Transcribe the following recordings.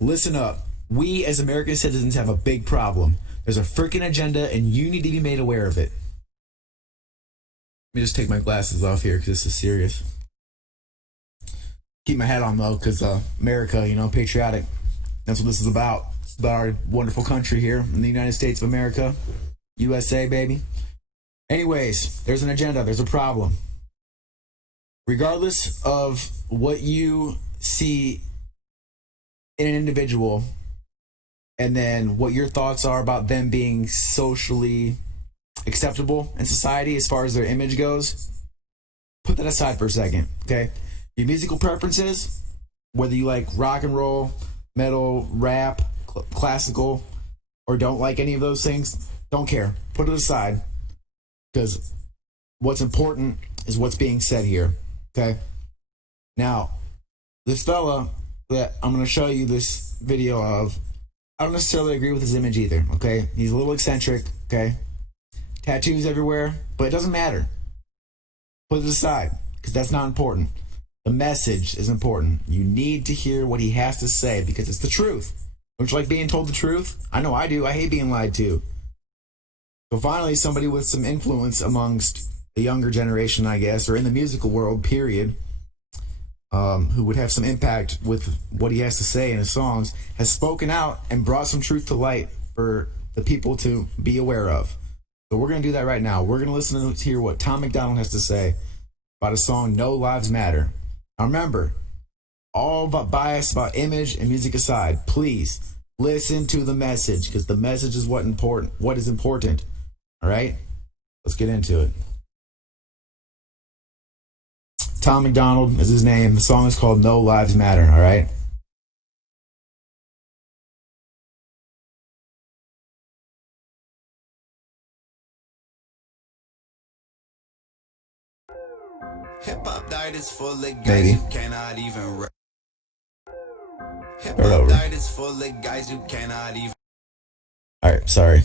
listen up. We as American citizens have a big problem. There's a freaking agenda, and you need to be made aware of it. Let me just take my glasses off here because this is serious. Keep my hat on though, because America, patriotic. That's what this is about. It's about our wonderful country here in the United States of America. USA, baby. Anyways, there's an agenda. There's a problem. Regardless of what you see in an individual, and then what your thoughts are about them being socially acceptable in society as far as their image goes, put that aside for a second, okay? Your musical preferences, whether you like rock and roll, metal, rap, classical, or don't like any of those things, don't care. Put it aside, because what's important is what's being said here, okay? Now, this fella that I'm going to show you this video of, I don't necessarily agree with his image either, okay? He's a little eccentric, okay? Tattoos everywhere, but it doesn't matter. Put it aside, because that's not important. The message is important. You need to hear what he has to say, because it's the truth. Don't you like being told the truth? I know I do. I hate being lied to. So finally, somebody with some influence amongst the younger generation, I guess, or in the musical world, period, who would have some impact with what he has to say in his songs, has spoken out and brought some truth to light for the people to be aware of. So we're going to do that right now. We're going to listen to hear what Tom Macdonald has to say about his song No Lives Matter. Now remember, all about bias about image and music aside, please listen to the message, because the message is what is important. All right? Let's get into it. Tom Macdonald is his name. The song is called No Lives Matter, all right? Hip-hop diet is full of guys Maybe. who cannot even rap. Start Hip-hop over. diet is full of guys who cannot even. All right, sorry.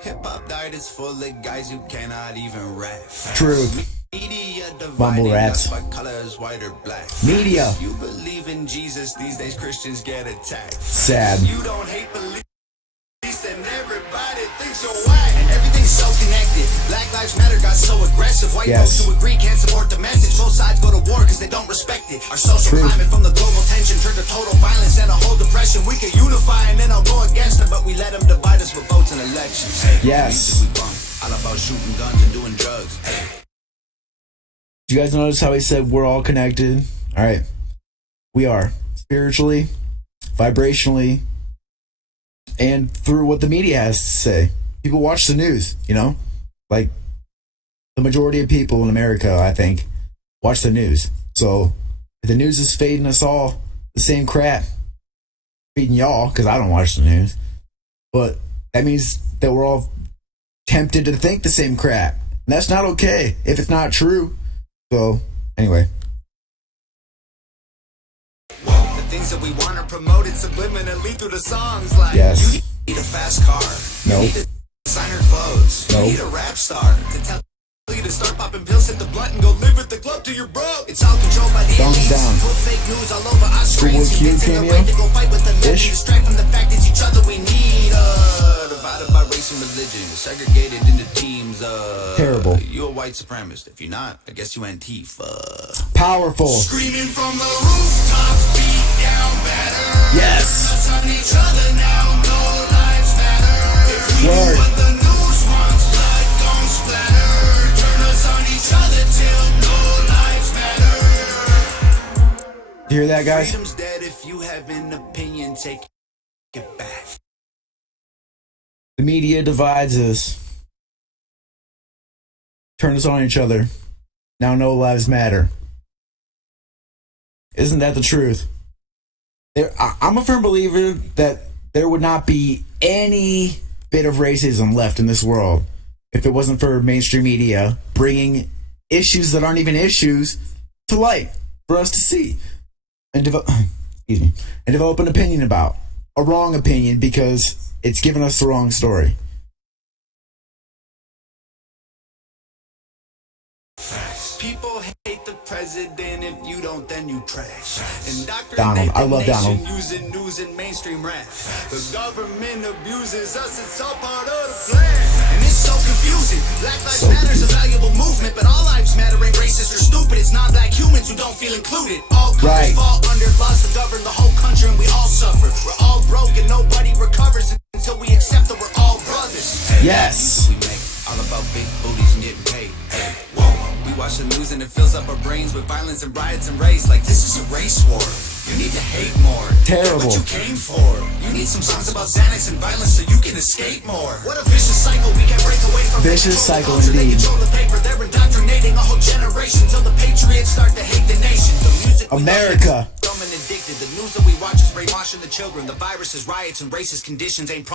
Hip-hop diet is full of guys who cannot even rap. True. Media Mumble dividing rats. us by colors, white or black. Media. You believe in Jesus, these days Christians get attacked. Sad. You don't hate beliefs and everybody thinks you're whack. And everything's so connected. Black Lives Matter got so aggressive. White Yes. folks who agree can't support the message. Both sides go to war because they don't respect it. Our social True. climate from the global tension turned to total violence and a whole depression. We could unify and then I'll go against them, but we let them divide us with votes and elections. Yes. We bump. All about shooting guns and doing drugs. Do you guys notice how he said we're all connected? All right. We are. Spiritually, vibrationally, and through what the media has to say. People watch the news, Like, the majority of people in America, I think, watch the news. So, if the news is feeding us all the same crap, feeding y'all, because I don't watch the news, but that means that we're all tempted to think the same crap. And that's not okay if it's not true. So, anyway. The things that we want are promoted subliminally through the songs. Like, Yes. you need a fast car. Nope. You need designer clothes. Nope. You need a rap star to tell you to start popping pills, hit the blunt, and go live at the club till you're broke. It's all controlled by the Thumbs elites. down. Put fake news all over our screens. Q Convincing the cameo? right to go fight with the left and Ish. distract from the fact it's each other we need. Divided by race and religion, segregated into teams. Terrible. You a white supremacist. If you're not, I guess you Antifa. Powerful. Screaming from the rooftops, beat down better. Yes. Us on each other now, no lives matter. If we Word. do what the news wants, blood gon' splatter. Turn us on each other till no lives matter. You hear that, guys? Freedom's dead. If you have an opinion, take it back. The media divides us. Turn us on each other. Now no lives matter. Isn't that the truth? I'm a firm believer that there would not be any bit of racism left in this world if it wasn't for mainstream media bringing issues that aren't even issues to light for us to see and develop an opinion about. A wrong opinion because it's given us the wrong story. People hate the president. If you don't, then you trash. Donald. I love Donald. Using news and mainstream rap. The government abuses us. It's all part of the plan. And it's so confusing. Black Lives Matter is a valuable movement, but all lives matter ain't racist or stupid. It's non-black humans who don't feel included. All countries fall under laws to govern the whole country, and we all suffer. We're all broke and nobody recovers until we accept that we're all brothers. Yes. We make all about big booties and getting paid. Whoa. We watch the news and it fills up our brains with violence and riots and race. Like this is a race war. You need to hate more. Terrible. What you came for. You need some songs about Xanax and violence so you can escape more. What a vicious cycle we can't break away from. Vicious cycle They indeed. control the paper. They're indoctrinating a whole generation till the patriots start to hate the nation. The music we America. love is dumb and addicted. The news that we watch is brainwashing the children. The viruses, riots, and racist conditions ain't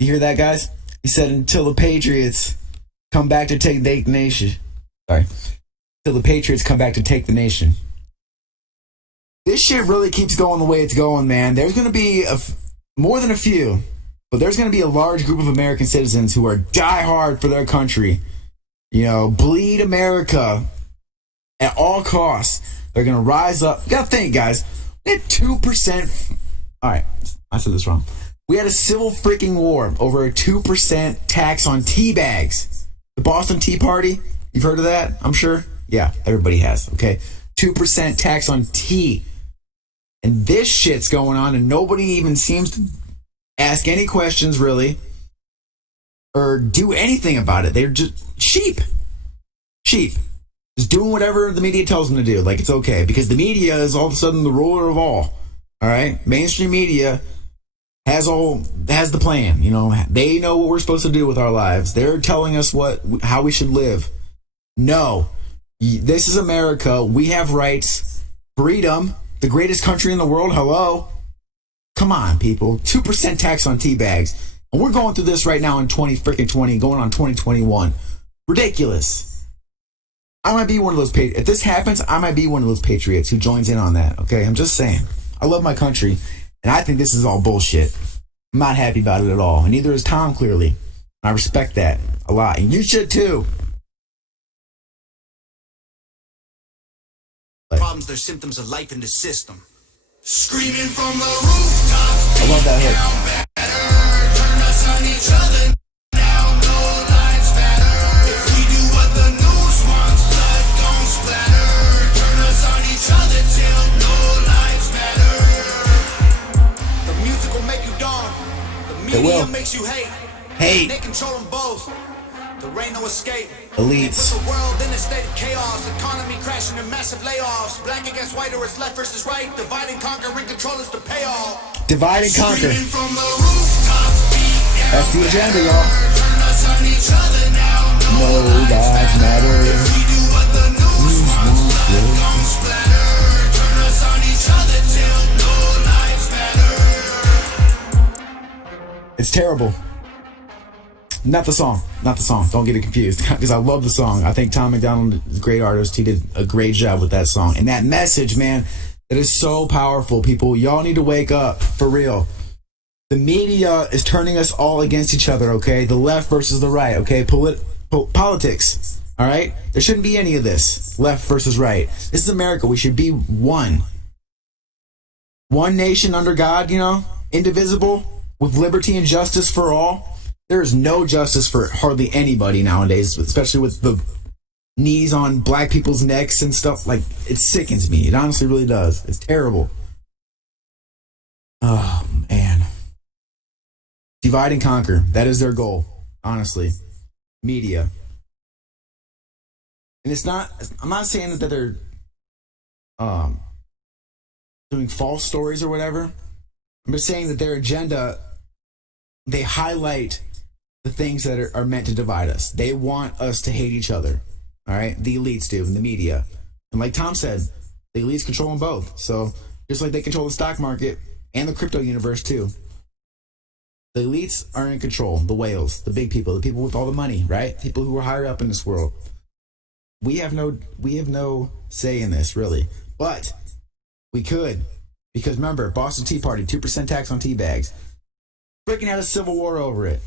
You hear that, guys? He said until the Patriots come back to take the nation. Sorry. Until the Patriots come back to take the nation. This shit really keeps going the way it's going, man. There's going to be more than a few, but there's going to be a large group of American citizens who are die hard for their country. You know, bleed America at all costs. They're going to rise up. You got to think, guys. We had 2%. All right. I said this wrong. We had a civil freaking war over a 2% tax on tea bags. The Boston Tea Party, you've heard of that, I'm sure? Yeah, everybody has, okay? 2% tax on tea. And this shit's going on, and nobody even seems to ask any questions, really, or do anything about it. They're just sheep. Sheep. Just doing whatever the media tells them to do. Like, it's okay, because the media is all of a sudden the ruler of all right? Mainstream media has the plan, you know. They know what we're supposed to do with our lives. They're telling us how we should live. No, this is America. We have rights, freedom, the greatest country in the world. Hello, come on, people. 2% tax on tea bags, and we're going through this right now in 2020, going on 2021. Ridiculous. I might be one of those. If this happens, I might be one of those patriots who joins in on that. Okay, I'm just saying. I love my country. And I think this is all bullshit. I'm not happy about it at all. And neither is Tom, clearly. I respect that a lot. And you should too. Problems, they're symptoms of life in the system. Screaming from the rooftops. I love that hit. Turn us on each other. Now no lives matter. If we do what the news wants, blood gon' splatter. Turn us on each other till no lives matter. The music will make you dumb. The media makes you hate. They control them both. There ain't no escape. Elites. They put the world in a state of chaos. Economy crashing and massive layoffs. Black against white, or it's left versus right. Divide and conquer and control is to pay all. Divide and conquer. From the rooftops, that's the agenda, y'all. turn us on each other now. No lives matter. If we do what the news wants, blood gon' splatter. Turn us on each other till no lives matter. It's terrible. Not the song. Don't get it confused. Because I love the song. I think Tom Macdonald is a great artist. He did a great job with that song. And that message, man, that is so powerful. People, y'all need to wake up. For real. The media is turning us all against each other, okay? The left versus the right, okay? Politics, all right? There shouldn't be any of this. Left versus right. This is America. We should be one. One nation under God, you know? Indivisible. With liberty and justice for all. There is no justice for hardly anybody nowadays, especially with the knees on black people's necks and stuff. Like, it sickens me. It honestly really does. It's terrible. Oh, man. Divide and conquer. That is their goal, honestly. Media. And it's not, I'm not saying that they're doing false stories or whatever. I'm just saying that their agenda, they highlight the things that are meant to divide us. They want us to hate each other. All right? The elites do, the media. And like Tom said, the elites control them both. So just like they control the stock market and the crypto universe too. The elites are in control. The whales, the big people, the people with all the money, right? People who are higher up in this world. We have no say in this, really. But we could. Because remember, Boston Tea Party, 2% tax on tea bags. Freaking had a civil war over it.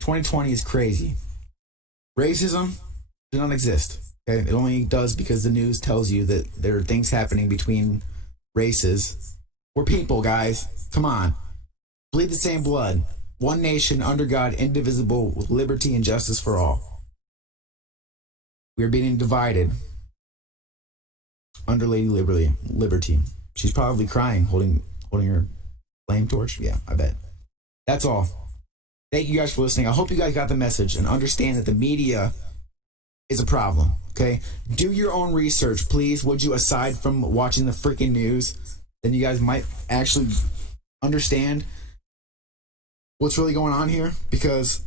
2020 is crazy. Racism does not exist. Okay, it only does because the news tells you that there are things happening between races. We're people, guys. Come on. Bleed the same blood. One nation under God, indivisible, with liberty and justice for all. We are being divided under Lady Liberty. She's probably crying, holding her flame torch. Yeah, I bet. That's all. Thank you guys for listening. I hope you guys got the message and understand that the media is a problem. Okay, do your own research, please. Would you? Aside from watching the freaking news, then you guys might actually understand what's really going on here, because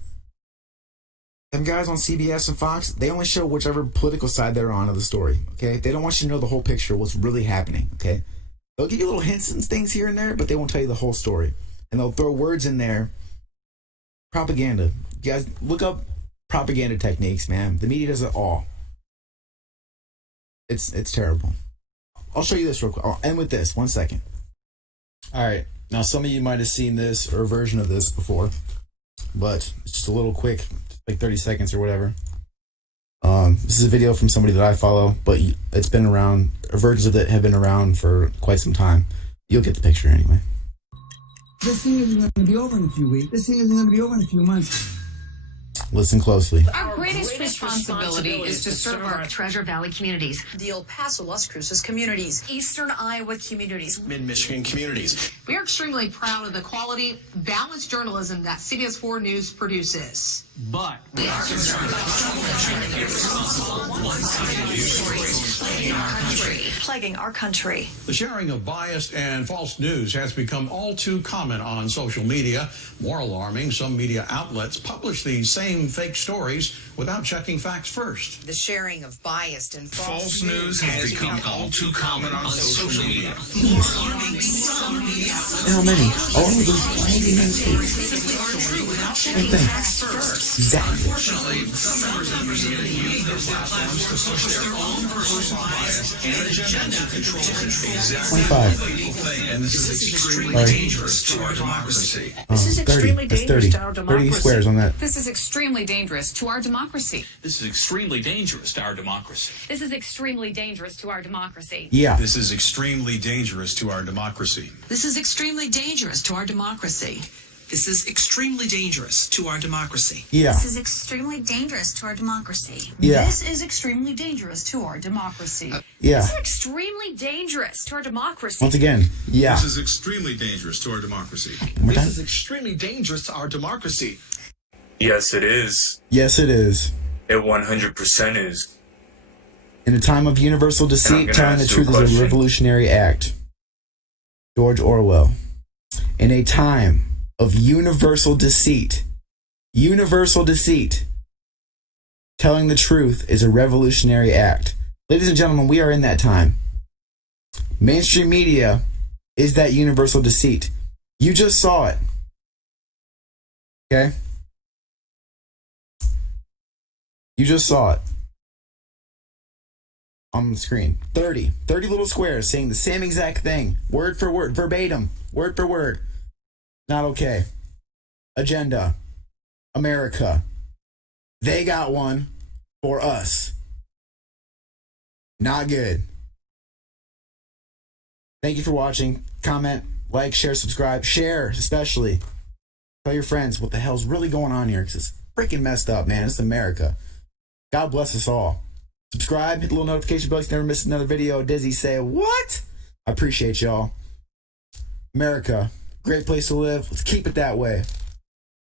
them guys on CBS and Fox, they only show whichever political side they're on of the story. Okay, they don't want you to know the whole picture, what's really happening. Okay, they'll give you little hints and things here and there, but they won't tell you the whole story, and they'll throw words in there. Propaganda. You guys look up propaganda techniques, man. The media does it all. It's terrible. I'll show you this real quick. I'll end with this. 1 second. All right. Now, some of you might have seen this or a version of this before, but it's just a little quick, like 30 seconds or whatever. This is a video from somebody that I follow, but it's been around, or versions of it have been around for quite some time. You'll get the picture anyway. This thing isn't going to be over in a few weeks. This thing isn't going to be over in a few months. Listen closely. Our greatest responsibility is to serve our Treasure Valley communities, the El Paso, Las Cruces communities, Eastern Iowa communities. Mid-Michigan communities. We are extremely proud of the quality, balanced journalism that CBS 4 News produces. But We are concerned about plaguing our country. The sharing of biased and false news has become all too common on social media. More alarming, some media outlets publish these same fake stories without checking facts first. The sharing of biased and False news has become all too common on social media. How many? All of them in the United States. Same thing. Exactly. Unfortunately, some members of the media use their platforms to push their own personal bias and agenda to control exactly 25. and this is extremely dangerous to our democracy. This is 30. extremely That's 30. dangerous to our 30 democracy. squares on that. This is extremely dangerous to our democracy. this is extremely dangerous to our democracy. This is extremely dangerous to our democracy. Yeah. This is extremely dangerous to our democracy. This is extremely dangerous to our democracy. This is extremely dangerous to our democracy. Yeah. This is extremely dangerous to our democracy. Yeah. This is extremely dangerous to our democracy. Yeah. This is extremely dangerous to our democracy. Once again. Yeah. This is extremely dangerous to our democracy. This is extremely dangerous to our democracy. Yes, it is. Yes, it is. It 100% is. In a time of universal I'm deceit, gonna telling the ask you a truth is a question. revolutionary act. George Orwell. In a time of universal deceit, telling the truth is a revolutionary act. Ladies and gentlemen, we are in that time. Mainstream media is that universal deceit. You just saw it. Okay? You just saw it on the screen. 30 little squares saying the same exact thing, word for word, verbatim, word for word. Not okay. Agenda. America. They got one for us. Not good. Thank you for watching. Comment, like, share, subscribe. Share, especially. Tell your friends what the hell's really going on here, because it's freaking messed up, man. It's America. God bless us all. Subscribe, hit the little notification bell so you never miss another video. Dizzy say, what? I appreciate y'all. America, great place to live. Let's keep it that way.